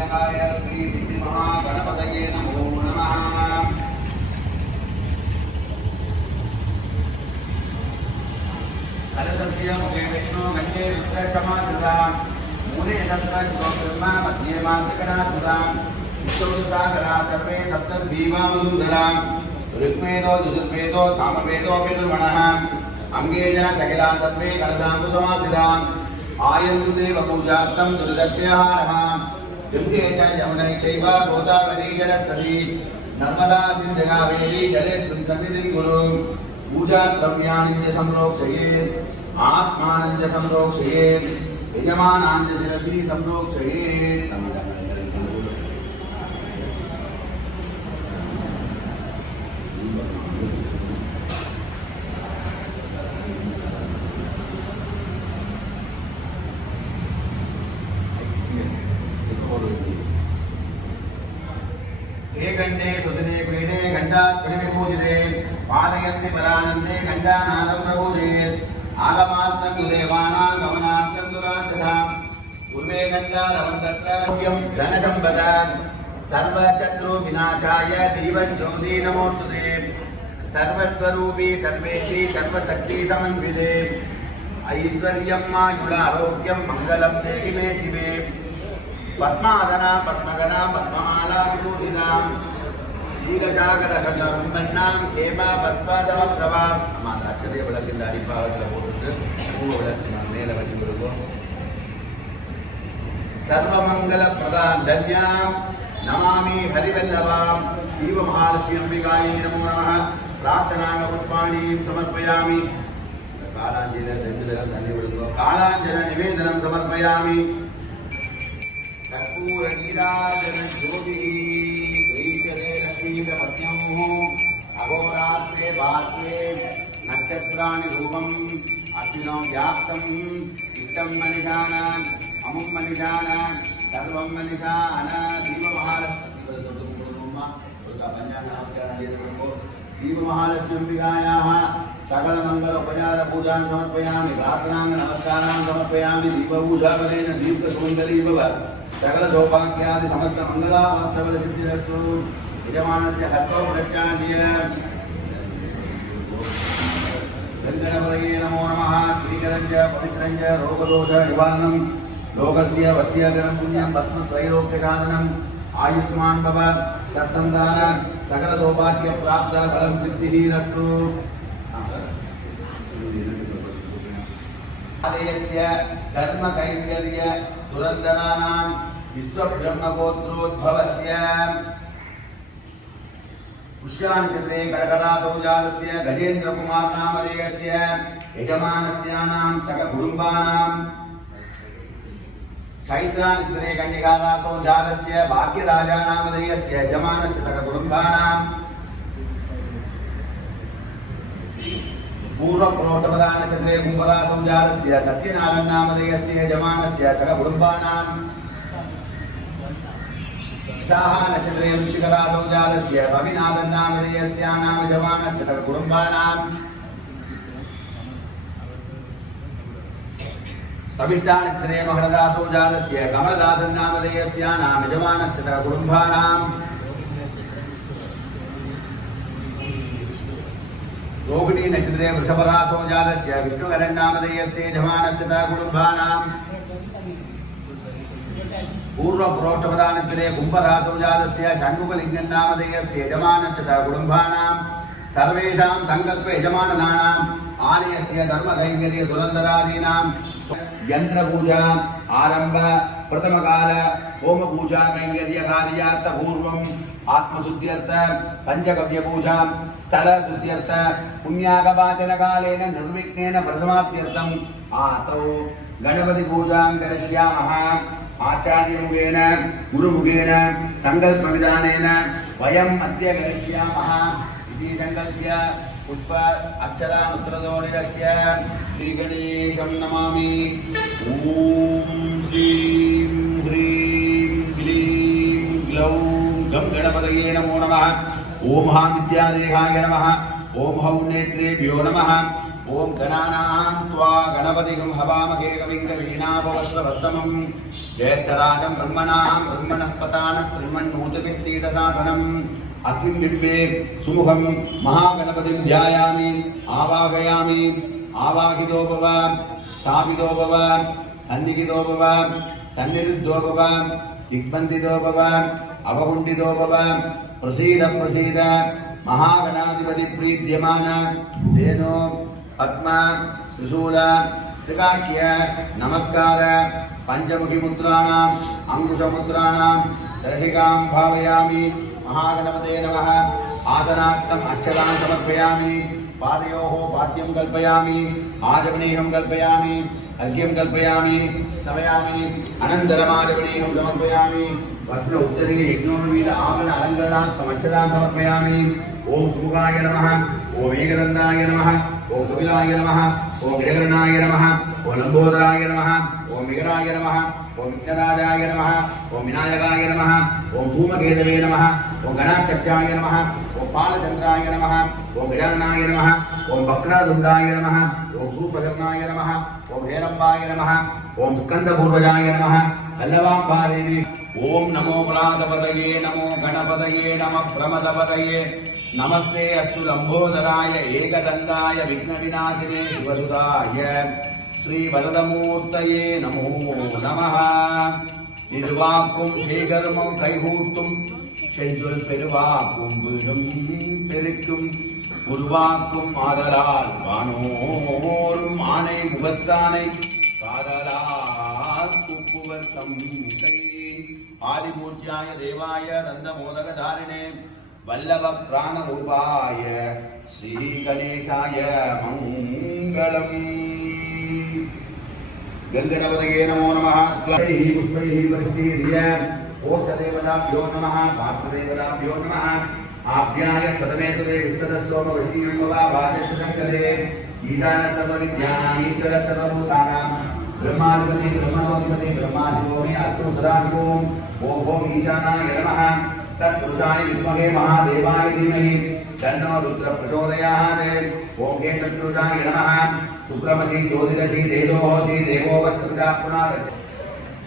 विनायकाय श्री सिद्धि महागणपतये नमो नमः। कलशस्य मुखे विष्णु कंठे रुद्रशमाधृताम् मूले तत्र ब्रह्मा मध्ये मातृकनाधृताम् विष्णुसागरा सर्वे सप्तद्वीवावसुन्धराम् ऋग्वेदो यजुर्वेदो सामवेदोऽपितुर्वणः अंगे जन सकिला सर्वे कलशाम्बुसमासिताम् आयन्तु देवपूजार्थं दुर्दक्षिणहारः गङ्गे च यमुनै चैव गोदावरी जलस्सती नर्मदा सिन्धु कावेरी जलेऽस्मिन् सन्निधिं कुरु पूजाद्रव्याणि च संरोक्षयेत् आत्मानं च संरोक्षयेत् यजमानां च शिरसि संरोक्षयेत्। गंडे सुदिने पीडे गंडात्मविपूजिते पादयन्ति परानन्दे गंडानादं प्रपूजयेत् आगमात्तं देवानां गमनार्थं दुरासदा पूर्वे गंडारवन्तत्रं धनसम्पदा सर्वचत्रो विनाशाय जीवज्योति नमोस्तुते सर्वस्वरूपी सर्वेशी सर्वशक्ति समन्विते ऐश्वर्यं मायुरारोग्यं मङ्गलं देहि मे शिवे पद्मासना पद्मगना पद्ममाला विभूषिता शीलसागरकजम्बन्नां हेमा पद्मसमप्रभा माता अक्षरे विளக்கில் அடிப்பாகத்தில் போட்டு பூ விளக்கு நான் மேலே வச்சு கொடுப்போம்। सर्वमङ्गलप्रदां धन्यां नमामि हरिवल्लभां दीव महालक्ष्मी अंबिकायै नमो नमः। प्रार्थनां पुष्पाणि समर्पयामि। कालाञ्जन कालाञ्जन निवेदनं समर्पयामि। कर्पूर नीराजन ज्योतिः श्रीचरे लक्ष्मीपत्न्योः अहोरात्रे भास्वे नक्षत्राणि रूपम् अश्विनो व्याप्तम् इष्टं मनिषाणाम् अमुं मनिषाणाम् सर्वं मनिषाणां दीवमहालक्ष्मी अंबिकायाः सकल मंगल उपचार पूजा समर्पयामि। प्रार्थनां नमस्कारां समर्पयामि। दीपपूजाफलेन दीप्तसुमङ्गली भव सकल सौभाग्यादि समस्त मंगलाप्तफल सिद्धिरस्तु। यजमानस्य हस्तो प्रचार्य गंधर्वये नमो नमः। श्रीकरञ्च पवित्रञ्च रोगदोष निवारणं लोकस्य वस्य पुण्यं भस्मत्रैलोक्यसाधनं आयुष्मान् भव सत्सन्तान सकल सौभाग्य प्राप्त फलं सिद्धिरस्तु। आलयस्य धर्म कैंकर्य दुरंधराणां विश्वब्रह्मगोत्रोद्भवस्य पुष्यानक्षत्रे कड़कलासौजातस्य गजेन्द्र कुमार नामधेयस्य यजमानस्यानां सककुटुम्बानां चैत्रानक्षत्रे कन्यकारासौजातस्य भाग्यराजा नामधेयस्य यजमानस्य सककुटुम्बानां पूर्वप्रोटपदा नक्षत्रे कुम्भरासौजातस्य सत्यनारायण नामधेयस्य यजमानस्य सककुटुम्बानां विशाखा नक्षत्रे वृश्चिकरासौजातस्य रविनाथन नामधेयस्यानां यजमानस्य सककुटुम्बानां सविष्टा नक्षत्रे मकररासौजातस्य कमलदासन नामधेयस्यानां यजमानस्य सककुटुम्बानां रोहिणी नक्षत्रे वृषभरासौजातस्य विष्णुकरन् नामधेयस्य यजमानस्य सककुटुम्बानां पूर्वप्रोष्ठपदा नक्षत्रे कुम्भरासौजातस्य षण्मुखलिङ्गं नामधेयस्य यजमानस्य सककुटुम्बानां सर्वेषां संकल्प यजमानानाम् आलयस्य धर्मकैङ्कर्य दुरन्धरादीनां यन्त्रपूजा आरम्भ प्रथमकाल होम पूजा कैंकर्य कार्यार्थ पूर्वम् आत्मशुद्ध्यर्थ पंचगव्य पूजा स्थल शुद्ध्यर्थ पुण्यागवाचन कालेन निर्विघ्नेन प्रथमाप्त्यर्थम् आतौ गणपति पूजां करिष्यामः। आचार्यमुखेन गुरुमुखेन संकल्पविधानेन वयम् अद्य करिष्यामः इति संकल्प्य पुष्प अक्षरानुत्तरदोनिरस्य श्रीगणेशं नमामि। ॐ श्रीं ह्रीं क्लीं ग्लौं गं गणपतये नमो नमः। ओम महाविद्यादेहाय नमः। ओम हौनेत्रेभ्यो नमः। ஓம் கணானாம் த்வா கணபதிகம் ஹவாமகே கவிம் கவீனாபவஸ்வஸ்தமம் ஜெயக்கராஜம் பிரம்மணாம் பிரம்மணஸ்பதான ஸ்ரீமன்னூதபி சீதசாதனம் அஸ்மின் பிம்பே சுமுகம் மகாகணபதிம் தியாயாமி ஆவாகயாமி ஆவாகிதோ பவ ஸ்தாபிதோ பவ சந்நிகிதோ பவ சந்நிருத்தோ பவ திக்பந்திதோ பவ அவகுண்டிதோ பவ பிரசீத பிரசீத மகாகணாதிபதி பிரீத்தியமான தேனோ பத்ம திரிசூல சிகாக்கிய நமஸ்கார பஞ்சமுகி முத்ராணாம் அங்குஷ முத்ராணாம் தர்ஹிகாம் பாவயாமி महागणपते नमः आसनार्थम् अक्षतान् समर्पयामि पादयोः पाद्यं कल्पयामि आजमनीयं कल्पयामि अर्घ्यं कल्पयामि समयामि अनन्तरम् आजमनीयं समर्पयामि वस्त्र उत्तरे यज्ञोपवीत आभरण अलङ्करणार्थम् अक्षतान् समर्पयामि ओम सुमुखाय नमः ओम एकदन्ताय नमः ओम कपिलाय नमः ओम गिरकर्णाय नमः ओम लंबोदराय नमः ओम विकटाय नमः ओम विघ्नराजाय नमः ओम विनायकाय नमः ओम धूमकेतवे नमः ओम गणाध्यक्षाय नमः ओम बालचंद्राय नमः ओम गजाननाय नमः ओम वक्रतुंडाय नमः ओम सूर्पकर्णाय नमः ओम हेरंबाय नमः ओम स्कंदपूर्वजाय नमः वल्लभाम्बादेवी ओम नमो परागपतये नमो गणपतये नमः प्रमदपतये नमस्ते अस्तु लंबोदराय एकदन्ताय विघ्नविनाशिने शिवसुताय श्री वरदमूर्तये नमो नमः திருவாக்கும் சேகரமும் கைகூட்டும் செஞ்சொல் பெருவாக்கும் வீடும் பெருக்கும் உருவாக்கும் ஆதலால் வானோரும் ஆனை முகத்தானை காதலால் கூப்புவர் சம்சை ஆதிபூஜ்யாய தேவாய நந்த மோதகதாரிணே வல்லவ பிராண ரூபாய ஸ்ரீ கணேசாய மங்களம் गंगनवदये नमो नमः पुष्पैः पुष्पैः परिस्थिर्य ओषदेवताभ्यो नमः पार्थदेवताभ्यो नमः आभ्याय सदमेतुरे विश्वदस्सोमवह्नियम्बवा वाचस्सङ्कले ईशान सर्वविद्यानां ईश्वर सर्वभूतानां ब्रह्माधिपति ब्रह्मणोऽधिपति ब्रह्माशिवोऽग्नि अस्तु सदाशिवो ओम ओम ईशानाय नमः तत्पुरुषाय विद्महे महादेवाय धीमहि तन्नो रुद्र प्रचोदयात् ओम हे तत्पुरुषाय नमः सुप्रमसी ज्योतिरसी तेजोसी देवोपस्रुता पुनाद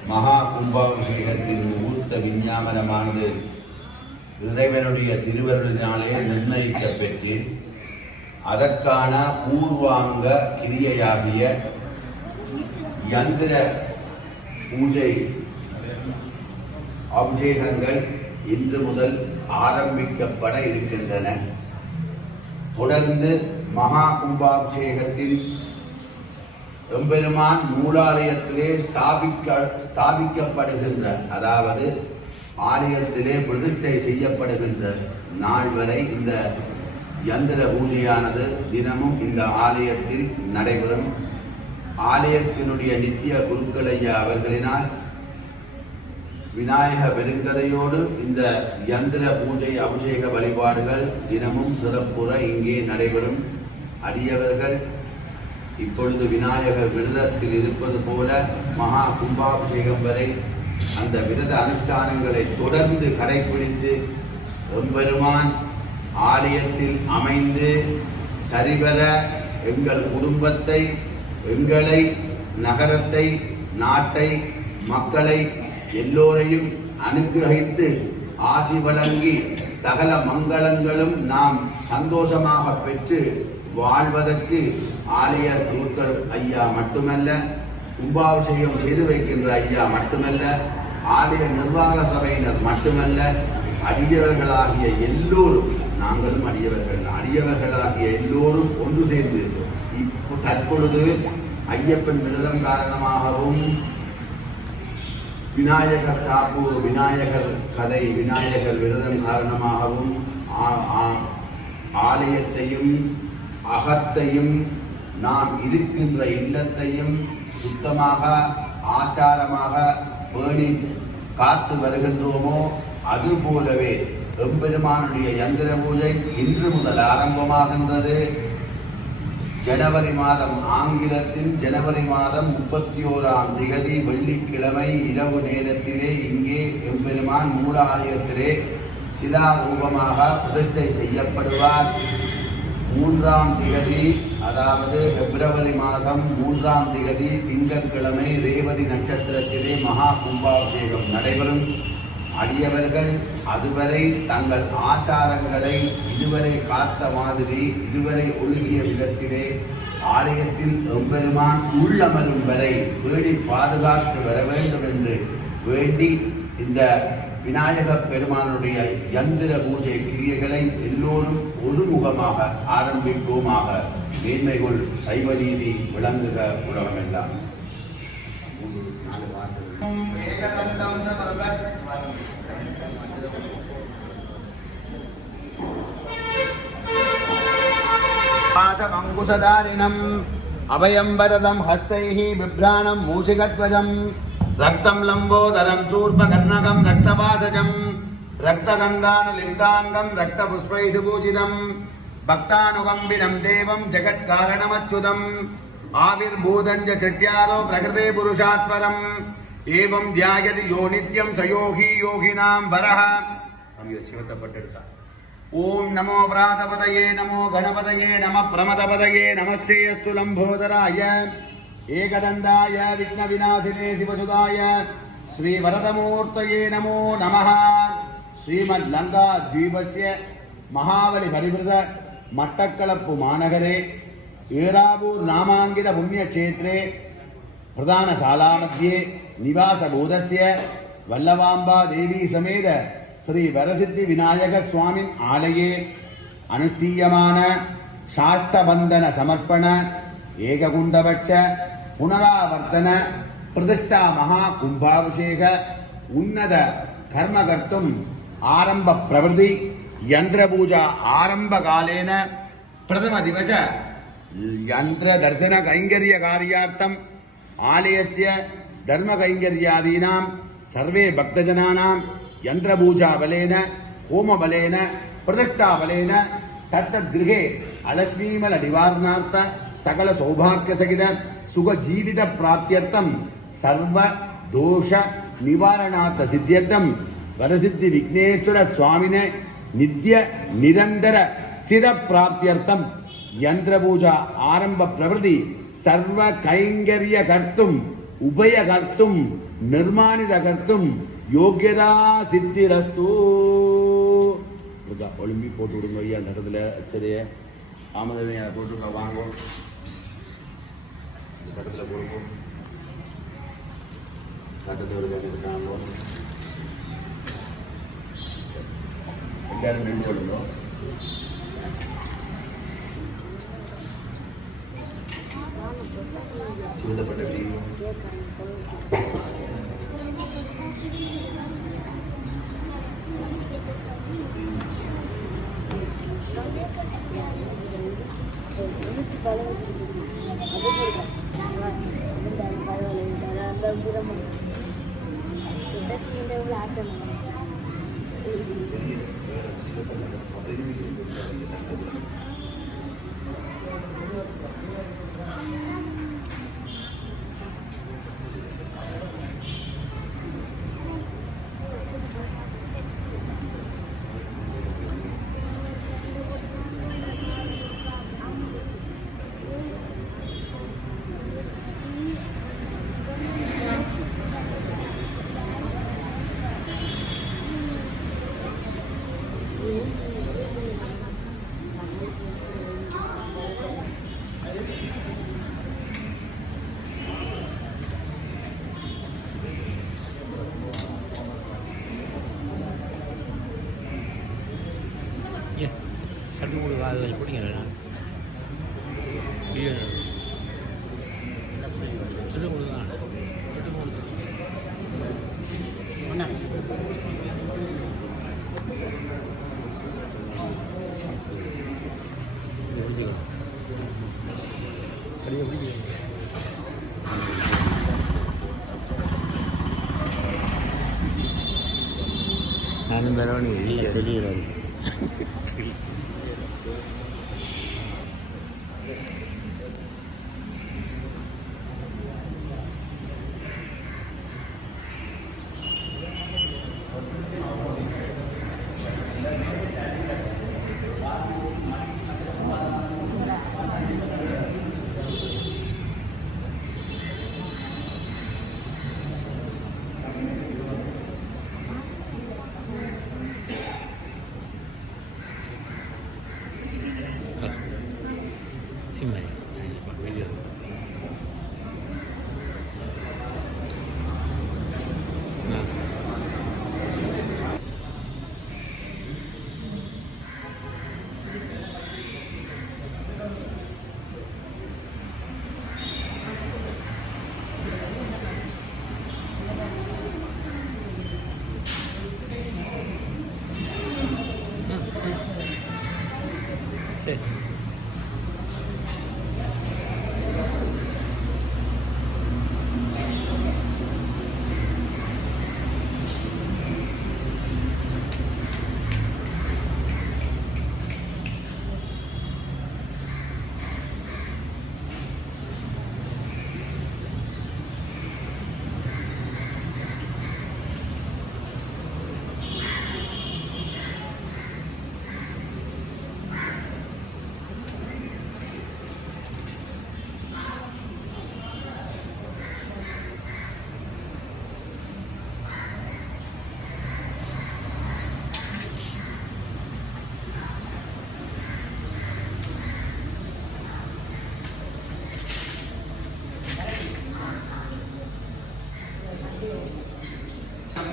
மகா கும்பாபிஷேகத்தின் முகூர்த்த விஞ்ஞாபனமானது இறைவனுடைய திருவருளினாலே நிர்ணயிக்கப்பெற்று அதற்கான பூர்வாங்க கிரியையாகிய யந்திர பூஜை அபிஷேகங்கள் இன்று முதல் ஆரம்பிக்கப்பட இருக்கின்றன. தொடர்ந்து மகா கும்பாபிஷேகத்தில் எம்பெருமான் மூலாலயத்திலே ஸ்தாபிக்கப்படுகின்ற, அதாவது ஆலயத்திலே பிரதிஷ்டை செய்யப்படுகின்ற நாள் வரை இந்த யந்திர பூஜையானது தினமும் இந்த ஆலயத்தில் நடைபெறும். ஆலயத்தினுடைய நித்திய குருக்களையா அவர்களினால் விநாயக பெருங்கதையோடு இந்த யந்திர பூஜை அபிஷேக வழிபாடுகள் தினமும் சிறப்புற இங்கே நடைபெறும். அடியவர்கள் இப்பொழுது விநாயகர் விரதத்தில் இருப்பது போல மகா கும்பாபிஷேகம் வரை அந்த விரத அனுஷ்டானங்களை தொடர்ந்து கடைபிடித்து எம்பெருமான் ஆலயத்தில் அமைந்து சரிவர எங்கள் குடும்பத்தை, எங்களை, நகரத்தை, நாட்டை, மக்களை எல்லோரையும் அனுகிரகித்து ஆசி வழங்கி சகல மங்களங்களும் நாம் சந்தோஷமாக பெற்று வாழ்வதற்கு ஆலய குருக்கள் ஐயா மட்டுமல்ல, கும்பாபிஷேகம் செய்து வைக்கின்ற ஐயா மட்டுமல்ல, ஆலய நிர்வாக சபையினர் மட்டுமல்ல, அடியவர்களாகிய எல்லோரும், நாங்களும் அடியவர்களாகிய எல்லோரும் ஒன்று சேர்ந்து தற்பொழுது ஐயப்பன் விரதம் காரணமாகவும் விநாயகர் காப்பு, விநாயகர் கதை, விநாயகர் விரதம் காரணமாகவும் ஆலயத்தையும் அகத்தையும் நாம் இருக்கின்ற இல்லத்தையும் சுத்தமாக ஆச்சாரமாக பேணி காத்து வருகின்றோமோ அதுபோலவே எம்பெருமானுடைய யந்திர பூஜை இன்று முதல் ஆரம்பமாகின்றது. ஜனவரி மாதம், ஆங்கிலத்தின் ஜனவரி மாதம் 31ஆம் திகதி வெள்ளிக்கிழமை இரவு நேரத்திலே இங்கே எம்பெருமான் மூலாலயத்திலே சிலா ரூபமாக பிரதிஷ்டை செய்யப்படுவார். மூன்றாம் திகதி, அதாவது பிப்ரவரி மாதம் 3ஆம் திகதி திங்கட்கிழமை ரேவதி நட்சத்திரத்திலே மகா கும்பாபிஷேகம் நடைபெறும். அடியவர்கள் அதுவரை தங்கள் ஆச்சாரங்களை இதுவரை காத்த மாதிரி, இதுவரை ஒழுகிய விதத்திலே ஆலயத்தில் எம்பெருமான் உள்ளமரும் வரை பேணி பாதுகாத்து வர வேண்டும் என்று வேண்டி இந்த விநாயக பெருமானுடைய யந்திர பூஜை கிரியைகளை எல்லோரும் ஒருமுகமாக ஆரம்பிப்போமாக. மேன்மைகள் சைவ நீதி விளங்குக உலகமெல்லாம். அங்குசதாரிணம் அபயம் வரதம் ஹஸ்தைஹ பிப்ராணம் மூஷிகத்வஜம் ரக்தம் லம்போதரம் சூர்பகர்ணகம் ரக்தபாசஜம் ரக்தகந்தானுலிப்தாங்கம் ரக்தபுஷ்பைஷு பூஜிதம் பக்தானுகம்பினம் தேவம் ஜெகத்காரணமச்சுதம் ஆவிர்பூதஞ்ச சிருட்யாதோ பிரகிருதே புருஷாத்பரம் ஏவம் தியாயதி யோ நித்யம் சயோகி யோகினாம் வரஹ. சிவத்தை பட்டெடுத்தார். ஓம் நமோ பிராதபதயே நமோ கணபதயே நம பிரமதபதயே நமஸ்தே அஸ்து லம்போதராய ஏகதந்தாய விக்ன விநாசினே சிவசுதாய ஸ்ரீ வரதமூர்த்தயே நமோ நமः. ஸ்ரீமத் லங்கா தீபஸ்ய மகாபலி பரிவிருத மட்டக்களப்பு மாநகரே ஏராவூர் நாமாங்கித புண்ணியக்ஷேத்ரே பிரதான சாலா மத்தியே நிவாசபூதஸ்ய வல்லவாம்பா தேவி சமேத ஸ்ரீ வரசித்தி விநாயக சுவாமின் ஆலயே அனுஷ்டீயமான சாஷ்டபந்தன சமர்ப்பண ஏககுண்டபட்ச புனராவர்த்தன பிரதிஷ்டா மகா கும்பாபிஷேக உன்னத கர்ம கர்த்தும் ஆரம்ப பிரவೃತ್ತಿ யந்திர பூஜா ஆரம்ப காலேன பிரதம திவச யந்திர தர்சன கைங்கரிய காரியார்த்தம் ஆலயஸ்ய தர்ம கைங்கர்யாதீனாம் சர்வே பக்தஜனானாம் யந்திர பூஜா பலேன ஹோம பலேன பிரதிஷ்டா பலேன தத்தத் கிருஹே அலஸ்மீமல நிவாரணார்த்த சகல சௌபாக்கிய சகித சுக ஜீவித பிராப்தியர்த்தம் சர்வ தோஷ நிவாரணார்த்த சித்தியர்த்தம் வரசித்தி விக்னேஸ்வர சுவாமினே நித்ய நிரந்தர ஸ்திர பிராப்தியர்த்தம் யந்திர பூஜா ஆரம்ப பிரவೃತ್ತಿ சர்வ கைங்கரிய கர்த்தும் உபய கர்த்தும் நிர்மாணித கர்த்தும் யோகியதா சித்திரஸ்து. ஒலிம்பி போட்டு விடுங்க ஐயா அந்த இடத்துல. சரி ஆமதவே அதை போட்டுருக்க வாங்கும் இந்த இடத்துல கொடுப்போம். கட்டத்தில் இருக்காங்க எல்லாரும் நின்று விடுங்க. சிவந்தப்பட்ட சட்டு மூணு காலில் பிடிங்க சட்டு மூணு தான் சட்டு மூணு ஒன்றா அடியே பிடிக்க நானும் தரவணி வெளியே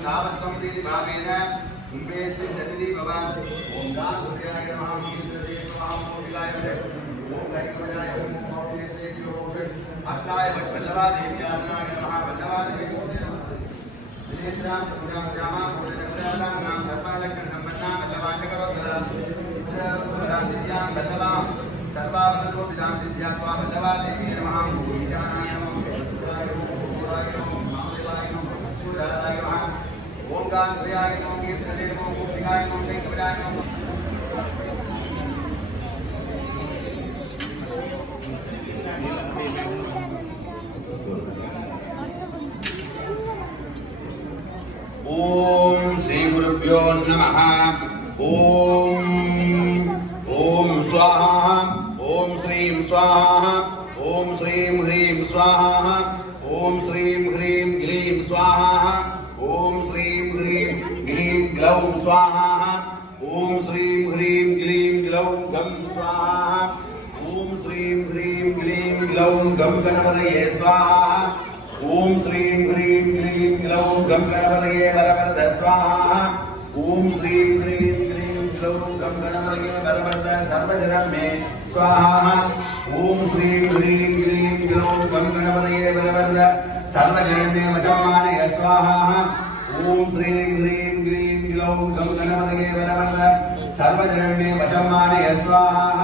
तावत्त्वं प्रीति भावेन उम्मेशं जगति भवान् ओम गांगुर्याय नमः कीर्तये नमः मोहिलाय नमः ओम लैकवजाय ओम मौर्यते योगः अस्ताय वल्लभा देव्यासनाय नमः वल्लभा देवी विनेत्रां पूजां श्यामा पूजनक्षराणां नाम सर्वालक्ष्मण सम्पन्ना वल्लभाचकरो दिव्यां वल्लभा सर्वावनसो विदां दिव्या स्वा वल्लभा देवी नमः पूजानाय नमः पूजाय नमः महादेवाय नमः पूजाय नमः ओम गांगुर्याय नमः कीर्तये नमः गोपिकाय नमः लैकवजाय नमः ओम श्री गुरुभ्यो नमः ओम ओम स्वाहा ओम श्रीं स्वाहा ओम श्रीं ह्रीं स्वाहा ओम श्रीं ह्रीं ग्लीं स्वाहा ओम श्रीं ह्रीं ग्लीं ग्लौं स्वाहा ओम श्रीं ह्रीं ग्लीं ग्लौं गं स्वाहा ओम श्रीं ह्रीं ग्लीं ग्लौं गं गणपतये स्वाहा ओम श्रीं ह्रीं ग्लीं ग्लौं गं गणपतये वरवरद स्वाहा ओम श्रीं ह्रीं ग्लीं ग्लौं गं गणपतये वरवरद सर्वजनं मे स्वाहा ओम श्रीं ह्रीं ग्लीं ग्लौं गं गणपतये वरवरद सर्वजनं मे वचमानय स्वाहा ओम श्रीं ह्रीं ग्लीं ग्लौं गं गणपतये वरवरद सर्वजनं मे वचमानय स्वाहा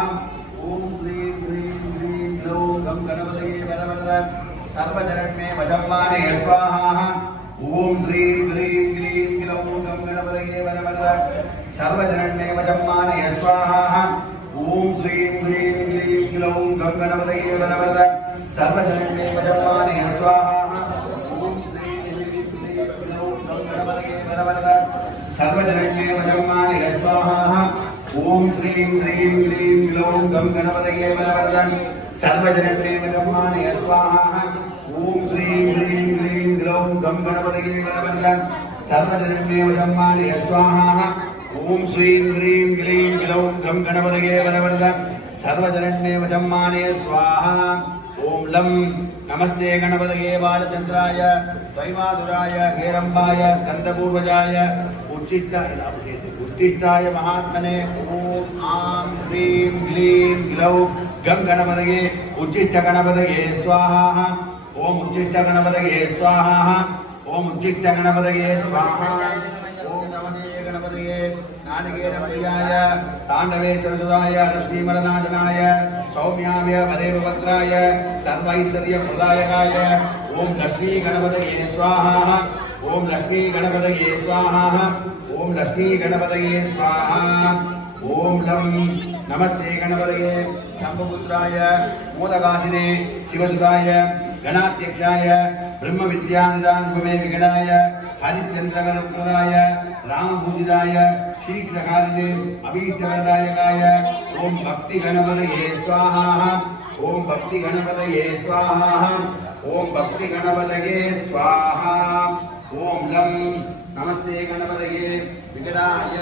ओम श्रीं ह्रीं ग्लीं ग्लौं गं गणपतये वरवरद सर्वजनं मे वचमानय स्वाहा ओम श्रीं ह्रीं ग्लीं ग्लौं गं गणपतये वरवरद सर्वजनं मे वचमानय स्वाहा ओम श्रीं ह्रीं ग्लीं ग्लौं गं गणपतये वरवरद सर्वजनं मे वचमानय स्वाहा ओम श्रीं ह्रीं ग्लीं ग्लौं गं गणपतये वरवरद सर्वजनं मे वचमानय स्वाहा ओम श्रीं ह्रीं ग्लीं ग्लौं गं गणपतये वरवरद सर्वजनं मे वचमानय स्वाहा ओम श्रीं ह्रीं ग्लीं ग्लौं गं गणपतये वरवरद सर्वजनं मे वचमानय स्वाहा ओम श्रीं ह्रीं ग्लीं ग्लौं गं गणपतये वरवरद सर्वजनं मे वचमानय स्वाहा ओम लं नमस्ते गणपतये बालचंद्राय स्वयमाधुराय हेरंबाय स्कंदपूर्वजाय उच्चिष्टाय महात्मने ओम आं ह्रीं ग्लीं ग्लौं गं गणपतये उच्चिष्ट गणपतये स्वाहा ओम उच्चिष्ट गणपतये स्वाहा ओम उच्चिष्ट गणपतये स्वाहा ओम नमस्ते गणपतये नारिकेलप्रियाय ताण्डवेश्वरसुताय लक्ष्मीमरनाशनाय सौम्याय वदेवभद्राय सर्वैश्वर्यप्रदायकाय ओम लक्ष्मी गणपतये स्वाहा ओम लक्ष्मी गणपतये स्वाहा ओम लक्ष्मी गणपतये स्वाहा ओम लं नमस्ते गणपतये शंभुपुत्राय मोदकासिने शिवसुताय गणाध्यक्षाय ब्रह्मविद्यानिदानभूमे विगणाय हरिचंद्रगणप्रदाय रामपूजिताय शीघ्रकारिणे अभीष्टवरदायकाय ओम भक्ति गणपतये स्वाहा ओम भक्ति गणपतये स्वाहा ओम भक्ति गणपतये स्वाहा ओम लं நமஸ்தே கணபதயே விகடாய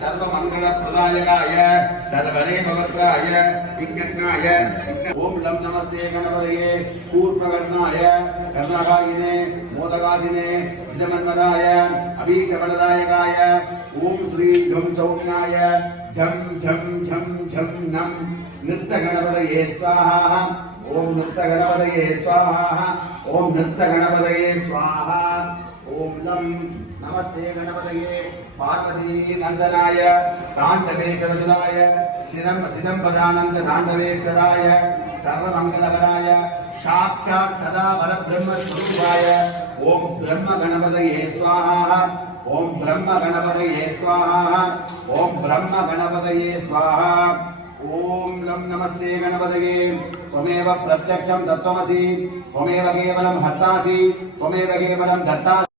சர்வமங்களப்பிரதாயகாய சர்வதேவவக்ராய விக்னக்னாய ஓம் லம் நமஸ்தே கணபதயே சூர்பகர்ணாய கர்ணகாயினே மோதகாதினே விதமன்மதாய அபீகபலதாயகாய ஓம் ஸ்ரீ கம் சௌமியாய ஜம் ஜம் ஜம் ஜம் நம் நிருத்த கணபதயே ஸ்வாஹா ஓம் நிருத்த கணபதயே ஸ்வாஹா ஓம் நிருத்த கணபதயே ஸ்வாஹா ஓம் லம் நமஸ்தே கணபதயே பார்வதி நந்தனாய தாண்டவேஸ்வரதுலாய சிதம்பரானந்த தாண்டவேஸ்வராய சர்வமங்கலகராய சாட்சாத் சதா பல பிரம்மஸ்வரூபாய ஓம் பிரம்ம கணபதயே ஸ்வாஹா ஓம் பிரம்ம கணபதயே ஸ்வாஹா ஓம் பிரம்ம கணபதயே ஸ்வாஹா ஓம் லம் நமஸ்தே கணபதயே त्वमेव प्रत्यक्षं तत्त्वमसि त्वमेव केवलं हर्तासि त्वमेव केवलं दत्तासि